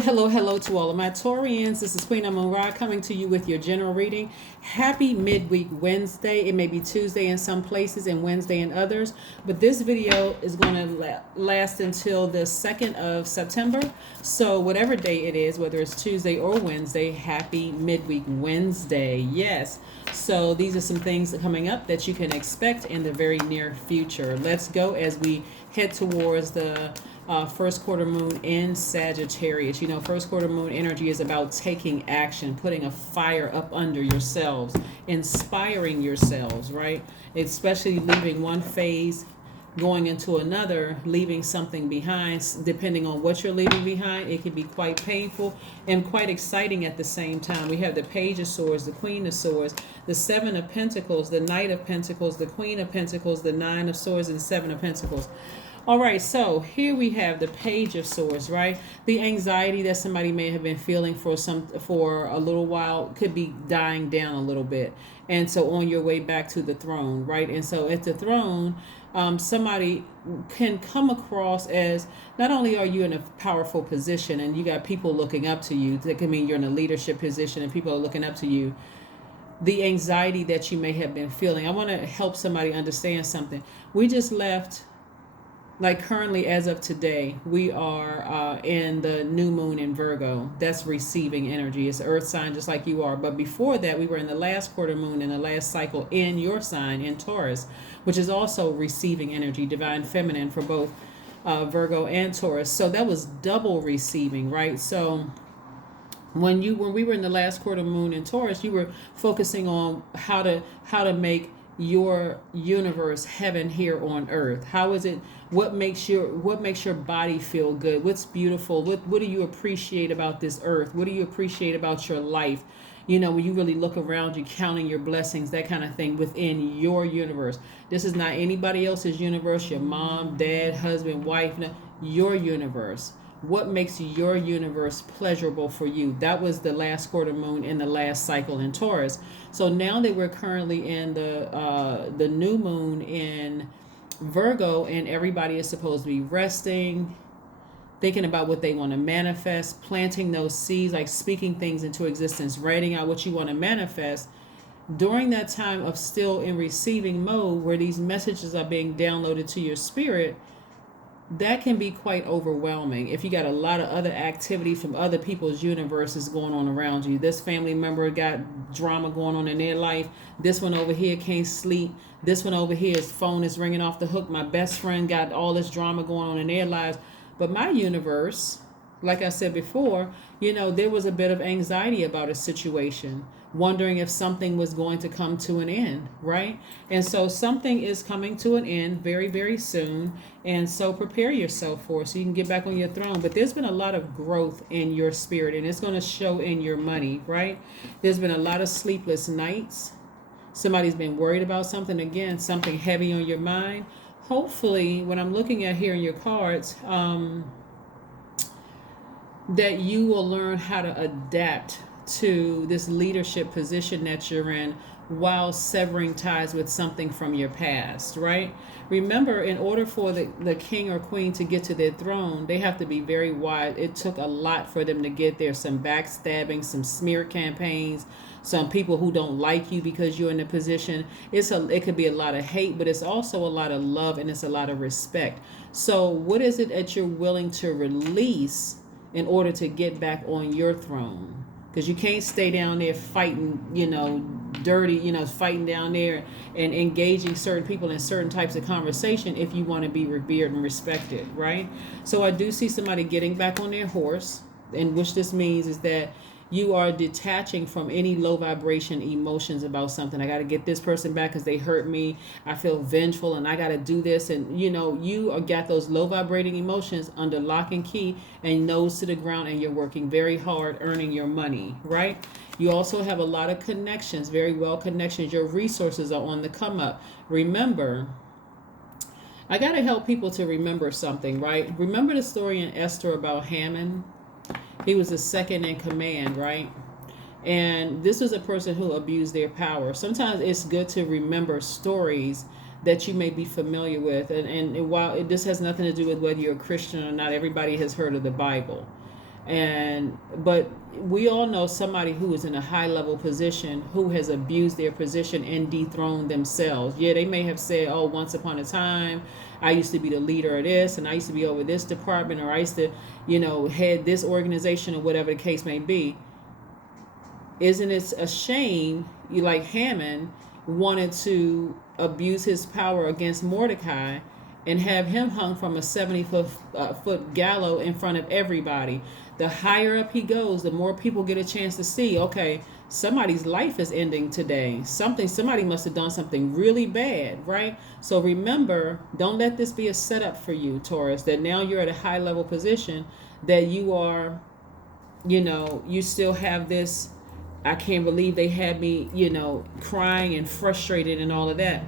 Hello to all of my Taurians. This is Queen Amun-Ra coming to you with your general reading. Happy midweek Wednesday. It may be Tuesday in some places and Wednesday in others, but this video is going to last until the 2nd of September. So whatever day it is, whether it's Tuesday or Wednesday, happy midweek Wednesday. Yes. So these are some things coming up that you can expect in the very near future. Let's go as we head towards the first quarter moon in Sagittarius. You know, first quarter moon energy is about taking action, putting a fire up under yourselves, inspiring yourselves, right? Especially leaving one phase, going into another, leaving something behind. Depending on what you're leaving behind, it can be quite painful and quite exciting at the same time. We have the Page of Swords, the Queen of Swords, the Seven of Pentacles, the Knight of Pentacles, the Queen of Pentacles, the Nine of Swords, and the Seven of Pentacles. All right, so here we have the Page of Swords, right? The anxiety that somebody may have been feeling for a little while could be dying down a little bit. And so on your way back to the throne, right? And so at the throne, somebody can come across as, not only are you in a powerful position and you got people looking up to you, that can mean you're in a leadership position and people are looking up to you. The anxiety that you may have been feeling. I want to help somebody understand something. We just left, like currently as of today, we are in the new moon in Virgo. That's receiving energy. It's earth sign just like you are. But before that, we were in the last quarter moon in the last cycle in your sign in Taurus, which is also receiving energy, divine feminine for both Virgo and Taurus. So that was double receiving, right? So when we were in the last quarter moon in Taurus, you were focusing on how to make your universe heaven here on earth. How is it, what makes your body feel good, what's beautiful, what do you appreciate about this earth, what do you appreciate about your life, you know, when you really look around you, counting your blessings, that kind of thing within your universe. This is not anybody else's universe, your mom, dad, husband, wife, no, your universe. What makes your universe pleasurable for you? That was the last quarter moon in the last cycle in Taurus. So now that we're currently in the new moon in Virgo, and everybody is supposed to be resting, thinking about what they want to manifest, planting those seeds, like speaking things into existence, writing out what you want to manifest. During that time of still in receiving mode, where these messages are being downloaded to your spirit, that can be quite overwhelming if you got a lot of other activity from other people's universes going on around you. This family member got drama going on in their life. This one over here can't sleep. This one over here, his phone is ringing off the hook. My best friend got all this drama going on in their lives. But my universe, like I said before, you know, there was a bit of anxiety about a situation, wondering if something was going to come to an end, right? And so something is coming to an end very, very soon. And so prepare yourself for it so you can get back on your throne. But there's been a lot of growth in your spirit, and it's going to show in your money, right? There's been a lot of sleepless nights. Somebody's been worried about something, again, something heavy on your mind. Hopefully, when I'm looking at here in your cards, that you will learn how to adapt to this leadership position that you're in while severing ties with something from your past, right? Remember, in order for the king or queen to get to their throne, they have to be very wise. It took a lot for them to get there. Some backstabbing, some smear campaigns, some people who don't like you because you're in a position. It could be a lot of hate, but it's also a lot of love, and it's a lot of respect. So what is it that you're willing to release in order to get back on your throne? Because you can't stay down there fighting, you know, dirty, you know, fighting down there and engaging certain people in certain types of conversation if you want to be revered and respected, right? So I do see somebody getting back on their horse, and which this means is that you are detaching from any low vibration emotions about something. I got to get this person back because they hurt me. I feel vengeful and I got to do this. And, you know, you got those low vibrating emotions under lock and key and nose to the ground, and you're working very hard earning your money, right? You also have a lot of connections, very well connections. Your resources are on the come up. Remember, I got to help people to remember something, right? Remember the story in Esther about Haman? He was the second in command, right? And this was a person who abused their power. Sometimes it's good to remember stories that you may be familiar with. And while this has nothing to do with whether you're a Christian or not, everybody has heard of the Bible. But we all know somebody who is in a high level position who has abused their position and dethroned themselves. Yeah, they may have said, oh, once upon a time I used to be the leader of this, and I used to be over this department, or I used to, head this organization, or whatever the case may be. Isn't it a shame? You, like Haman wanted to abuse his power against Mordecai and have him hung from a 70-foot gallows in front of everybody. The higher up he goes, the more people get a chance to see, okay, somebody's life is ending today. Somebody must have done something really bad, right? So remember, don't let this be a setup for you, Taurus, that now you're at a high level position, that you are, you still have this, I can't believe they had me, crying and frustrated and all of that.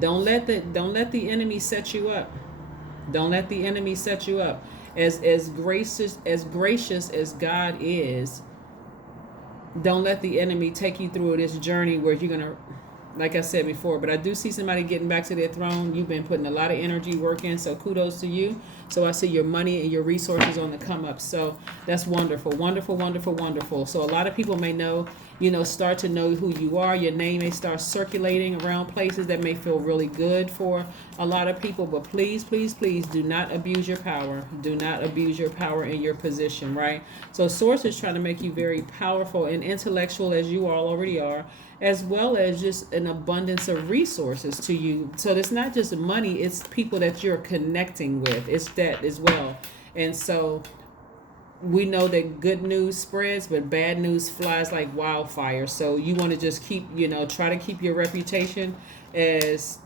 Don't let the enemy set you up. Don't let the enemy set you up. As gracious as God is, don't let the enemy take you through this journey where you're gonna, like I said before, but I do see somebody getting back to their throne. You've been putting a lot of energy work in, so kudos to you. So I see your money and your resources on the come up. So that's wonderful, wonderful, wonderful, wonderful. So a lot of people may know, start to know who you are. Your name may start circulating around places that may feel really good for a lot of people. But please, please, please do not abuse your power. Do not abuse your power in your position, right? So Source is trying to make you very powerful and intellectual, as you all already are, as well as just an abundance of resources to you. So it's not just money, it's people that you're connecting with. It's that as well. And so we know that good news spreads, but bad news flies like wildfire. So you want to just keep, try to keep your reputation as,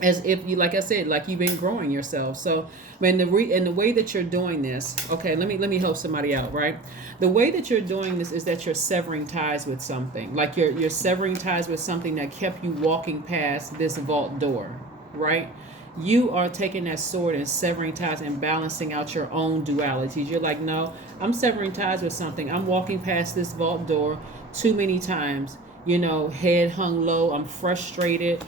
as if you, like I said, like you've been growing yourself. So, man, the way that you're doing this, okay, let me help somebody out, right? The way that you're doing this is that you're severing ties with something, like you're severing ties with something that kept you walking past this vault door, right? You are taking that sword and severing ties and balancing out your own dualities. You're like, no, I'm severing ties with something. I'm walking past this vault door too many times, head hung low. I'm frustrated,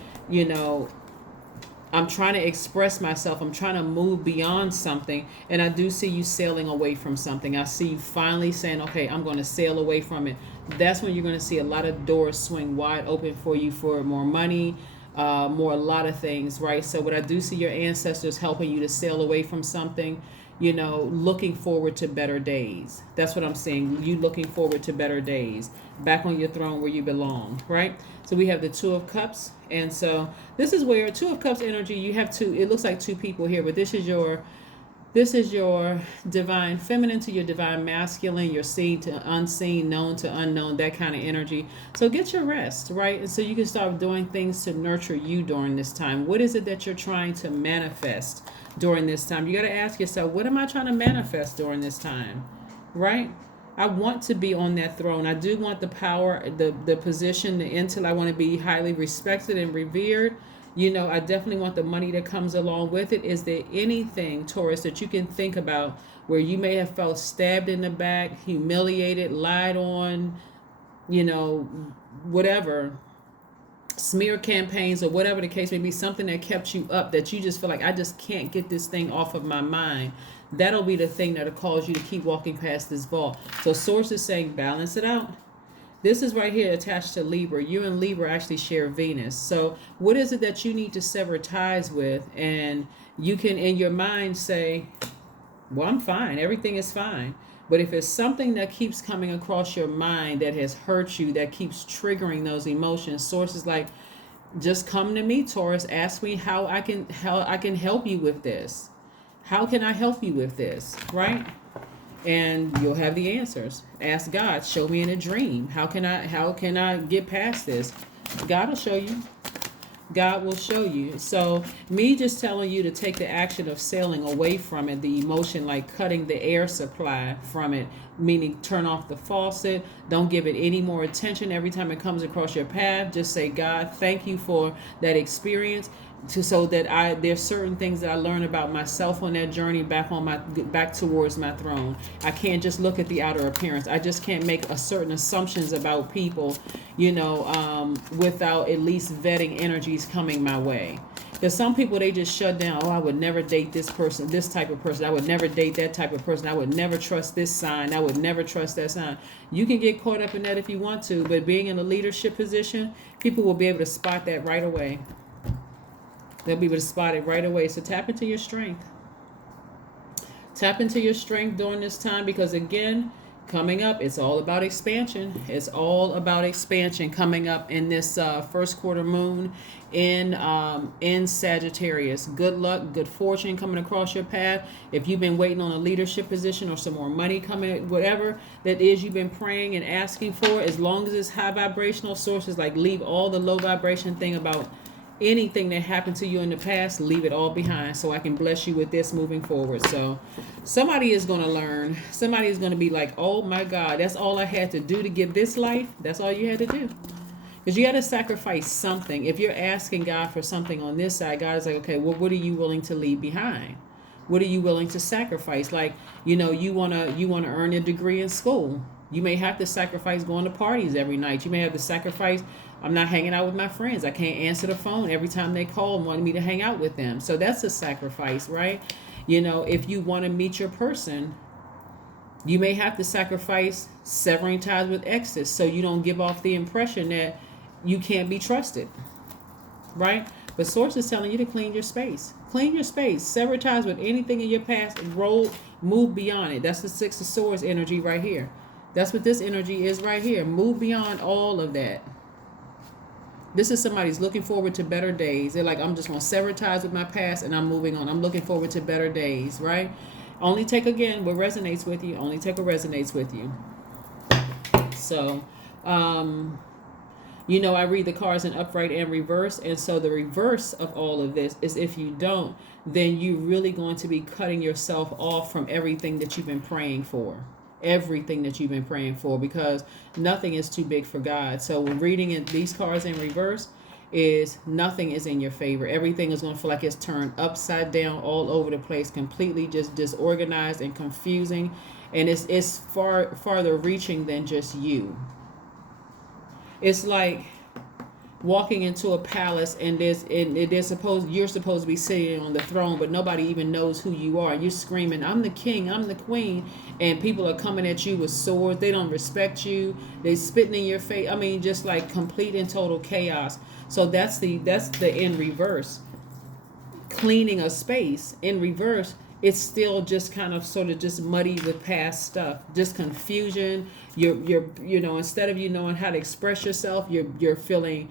I'm trying to express myself. I'm trying to move beyond something. And I do see you sailing away from something. I see you finally saying, okay, I'm going to sail away from it. That's when you're going to see a lot of doors swing wide open for you for more money, a lot of things, right? So what I do see your ancestors helping you to sail away from something, looking forward to better days. That's what I'm saying. You looking forward to better days, back on your throne where you belong, right? So we have the Two of Cups. And so this is where Two of Cups energy, you have two, it looks like two people here, but this is your divine feminine to your divine masculine, your seen to unseen, known to unknown, that kind of energy. So get your rest, right? And so you can start doing things to nurture you during this time. What is it that you're trying to manifest during this time? You got to ask yourself, what am I trying to manifest during this time, right? I want to be on that throne. I do want the power, the position, the intel. I want to be highly respected and revered. I definitely want the money that comes along with it. Is there anything, Taurus, that you can think about where you may have felt stabbed in the back, humiliated, lied on, whatever, smear campaigns or whatever the case may be, something that kept you up, that you just feel like, I just can't get this thing off of my mind. That'll be the thing that'll cause you to keep walking past this vault. So Source is saying, balance it out. This is right here attached to Libra. You and Libra actually share Venus. So what is it that you need to sever ties with? And you can, in your mind, say, well, I'm fine. Everything is fine. But if it's something that keeps coming across your mind that has hurt you, that keeps triggering those emotions, Source is like, just come to me, Taurus. Ask me how I can help you with this. How can I help you with this, right? And you'll have the answers. Ask God, show me in a dream. How can I get past this? God will show you. God will show you. So me just telling you to take the action of sailing away from it, the emotion, like cutting the air supply from it, meaning turn off the faucet. Don't give it any more attention every time it comes across your path. Just say, God, thank you for that experience. So that there's certain things that I learn about myself on that journey back towards my throne. I can't just look at the outer appearance. I just can't make certain assumptions about people, without at least vetting energies coming my way. There's some people, they just shut down. Oh, I would never date this person, this type of person. I would never date that type of person. I would never trust this sign. I would never trust that sign. You can get caught up in that if you want to, but being in a leadership position, people will be able to spot that right away. They'll be able to spot it right away. So tap into your strength. Tap into your strength during this time, because again, coming up, it's all about expansion. It's all about expansion coming up in this first quarter moon in Sagittarius. Good luck, good fortune coming across your path. If you've been waiting on a leadership position or some more money coming, whatever that is you've been praying and asking for, as long as it's high vibrational sources, like leave all the low vibration thing about anything that happened to you in the past, leave it all behind, so I can bless you with this moving forward. So somebody is going to learn. Somebody is going to be like, oh my God, that's all I had to do to get this life. That's all you had to do. Because you had to sacrifice something. If you're asking God for something on this side, God is like, okay, well, what are you willing to leave behind? What are you willing to sacrifice? Like, you want to earn a degree in school. You may have to sacrifice going to parties every night. You may have to sacrifice, I'm not hanging out with my friends. I can't answer the phone every time they call and want me to hang out with them. So that's a sacrifice, right? If you want to meet your person, you may have to sacrifice severing ties with exes, so you don't give off the impression that you can't be trusted, right? But Source is telling you to clean your space. Clean your space. Sever ties with anything in your past. Move beyond it. That's the Six of Swords energy right here. That's what this energy is right here. Move beyond all of that. This is somebody's looking forward to better days. They're like, I'm just going to sever ties with my past and I'm moving on. I'm looking forward to better days, right? Only take, again, what resonates with you. Only take what resonates with you. So, I read the cards in upright and reverse. And so the reverse of all of this is, if you don't, then you're really going to be cutting yourself off from everything that you've been praying for. Everything that you've been praying for, because nothing is too big for God. So when reading these cards in reverse, is nothing is in your favor. Everything is going to feel like it's turned upside down, all over the place, completely just disorganized and confusing, and it's farther reaching than just you. It's like walking into a palace and you're supposed to be sitting on the throne, but nobody even knows who you are. You're screaming, I'm the king, I'm the queen, and people are coming at you with swords. They don't respect you. They spitting in your face. I mean, just like complete and total chaos. So that's the in reverse. Cleaning a space in reverse, it's still just kind of sort of just muddy with past stuff, just confusion. You're instead of knowing how to express yourself, you're feeling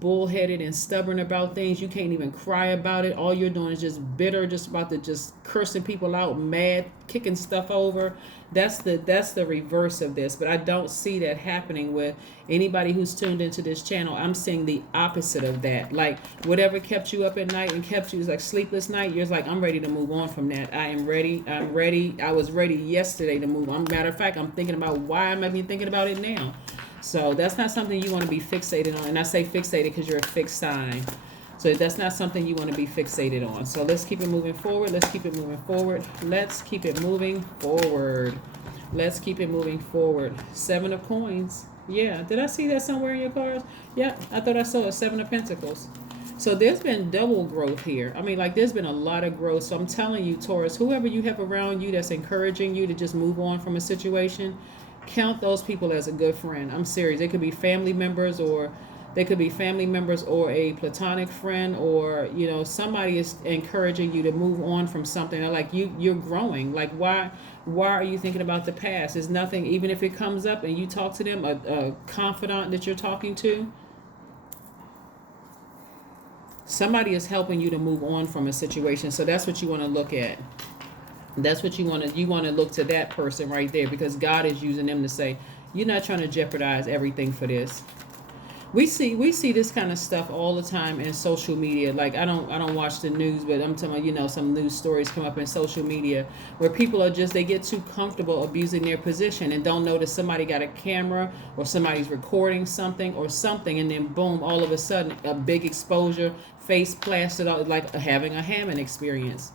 bullheaded and stubborn about things. You can't even cry about it. All you're doing is just bitter, just about to just cursing people out, mad, kicking stuff over. That's the reverse of this. But I don't see that happening with anybody who's tuned into this channel. I'm seeing the opposite of that. Like whatever kept you up at night and kept you like sleepless night, you're like, I'm ready to move on from that. I am ready. I'm ready. I was ready yesterday to move on. Matter of fact, I'm thinking about why am I even thinking about it now. So that's not something you want to be fixated on. And I say fixated because you're a fixed sign. So that's not something you want to be fixated on. So let's keep it moving forward. Let's keep it moving forward. Let's keep it moving forward. Let's keep it moving forward. 7 of coins. Yeah. Did I see that somewhere in your cards? Yeah. I thought I saw a 7 of pentacles. So there's been double growth here. I mean, like there's been a lot of growth. So I'm telling you, Taurus, whoever you have around you that's encouraging you to just move on from a situation, count those people as a good friend. I'm serious. They could be family members or a platonic friend, or somebody is encouraging you to move on from something. They're like, you're growing. Like why are you thinking about the past? There's nothing, even if it comes up and you talk to them, a confidant that you're talking to, somebody is helping you to move on from a situation. So that's what you want to look at. That's what you want to look to that person right there, because God is using them to say, you're not trying to jeopardize everything for this. We see this kind of stuff all the time in social media. Like I don't watch the news, but I'm telling you, some news stories come up in social media where people are they get too comfortable abusing their position and don't notice somebody got a camera or somebody's recording something, and then boom, all of a sudden a big exposure, face plastered out, like having a Hammond experience.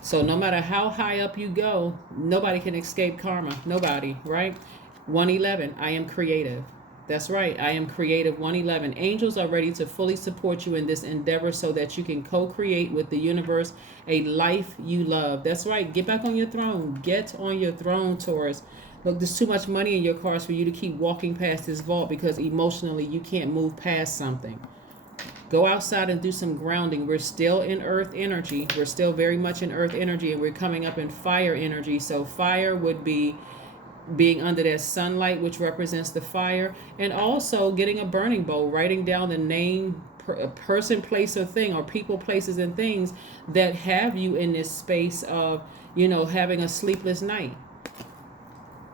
So no matter how high up you go, nobody can escape karma. Nobody, right? 111, I am creative. That's right. I am creative 111. Angels are ready to fully support you in this endeavor so that you can co-create with the universe a life you love. That's right. Get back on your throne. Get on your throne, Taurus. Look, there's too much money in your cards for you to keep walking past this vault because emotionally you can't move past something. Go outside and do some grounding. We're still in earth energy. We're still very much in earth energy, and we're coming up in fire energy. So fire would be being under that sunlight, which represents the fire, and also getting a burning bowl, writing down the name, person, place, or thing, or people, places, and things that have you in this space of, having a sleepless night.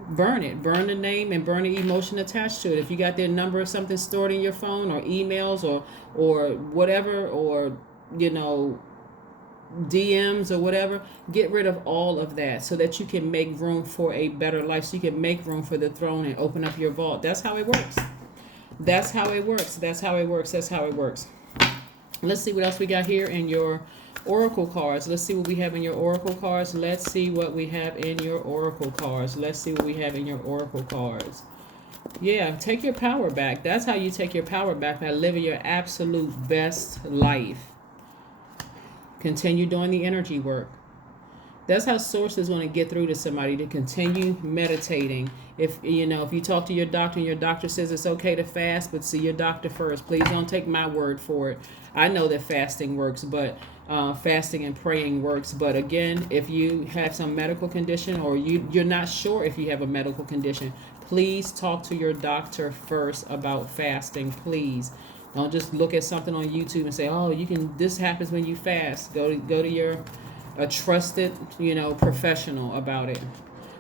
Burn it. Burn the name and burn the emotion attached to it. If you got their number or something stored in your phone, or emails, or whatever, or DMs or whatever, get rid of all of that so that you can make room for a better life, so you can make room for the throne and open up your vault. That's how it works. That's how it works. That's how it works. That's how it works. Let's see what else we got here in your oracle cards. Let's see what we have in your oracle cards. Let's see what we have in your oracle cards. Let's see what we have in your oracle cards. Yeah, take your power back. That's how you take your power back, by living your absolute best life. Continue doing the energy work. That's how source is going to get through to somebody, to continue meditating. If you talk to your doctor and your doctor says it's okay to fast, but see your doctor first. Please don't take my word for it. I know that fasting works, but fasting and praying works. But again, if you have some medical condition, or you're not sure if you have a medical condition, please talk to your doctor first about fasting, please. Don't just look at something on YouTube and say, "Oh, this happens when you fast." Go to a trusted, professional about it.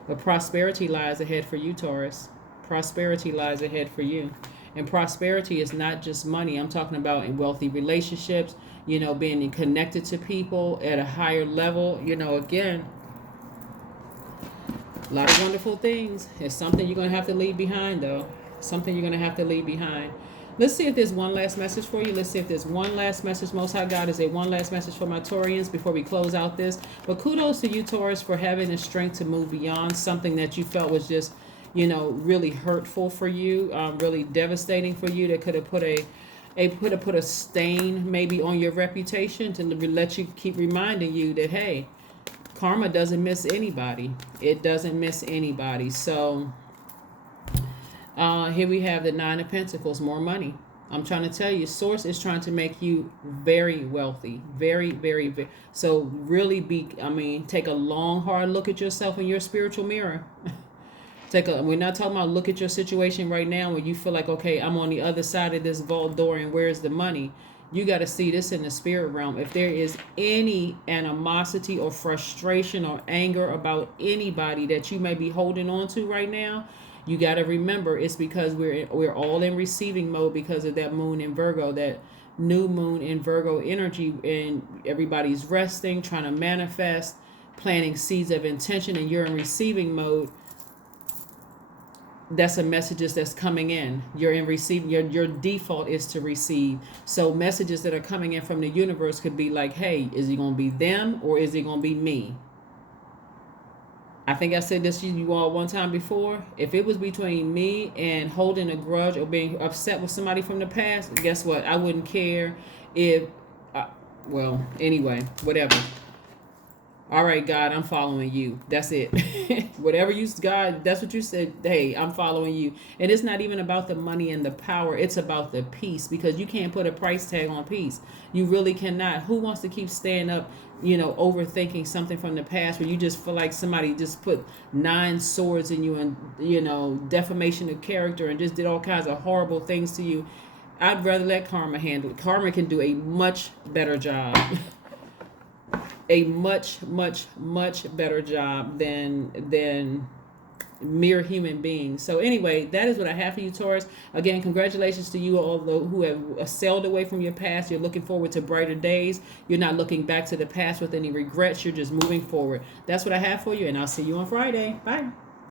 But prosperity lies ahead for you, Taurus. Prosperity lies ahead for you. And prosperity is not just money. I'm talking about in wealthy relationships, being connected to people at a higher level. Again, a lot of wonderful things. It's something you're going to have to leave behind, though. Something you're going to have to leave behind. Let's see if there's one last message for you. Let's see if there's one last message. Most High God, is a one last message for my Taurians before we close out this. But kudos to you, Taurus, for having the strength to move beyond something that you felt was just, really hurtful for you, really devastating for you, that could have put a stain maybe on your reputation, to let you keep reminding you that, hey, karma doesn't miss anybody. It doesn't miss anybody. So here we have the Nine of Pentacles, more money. I'm trying to tell you, Source is trying to make you very wealthy. Very, very, very. So really take a long, hard look at yourself in your spiritual mirror. We're not talking about look at your situation right now where you feel like, okay, I'm on the other side of this vault door and where's the money? You got to see this in the spirit realm. If there is any animosity or frustration or anger about anybody that you may be holding on to right now, you got to remember it's because we're all in receiving mode because of that moon in Virgo, that new moon in Virgo energy, and everybody's resting, trying to manifest, planting seeds of intention, and you're in receiving mode. That's a messages that's coming in. You're in receiving. Your default is to receive. So messages that are coming in from the universe could be like, hey, is it going to be them or is it going to be me? I think I said this to you all one time before. If it was between me and holding a grudge or being upset with somebody from the past, guess what? I wouldn't care if, anyway, whatever. All right, God, I'm following you. That's it. Whatever God, that's what you said. Hey, I'm following you. And it's not even about the money and the power. It's about the peace, because you can't put a price tag on peace. You really cannot. Who wants to keep staying up, overthinking something from the past where you just feel like somebody just put 9 swords in you and, defamation of character and just did all kinds of horrible things to you? I'd rather let karma handle it. Karma can do a much better job. A much, much, much better job than mere human beings. So anyway, that is what I have for you, Taurus. Again, congratulations to you all who have sailed away from your past. You're looking forward to brighter days. You're not looking back to the past with any regrets. You're just moving forward. That's what I have for you, and I'll see you on Friday. Bye.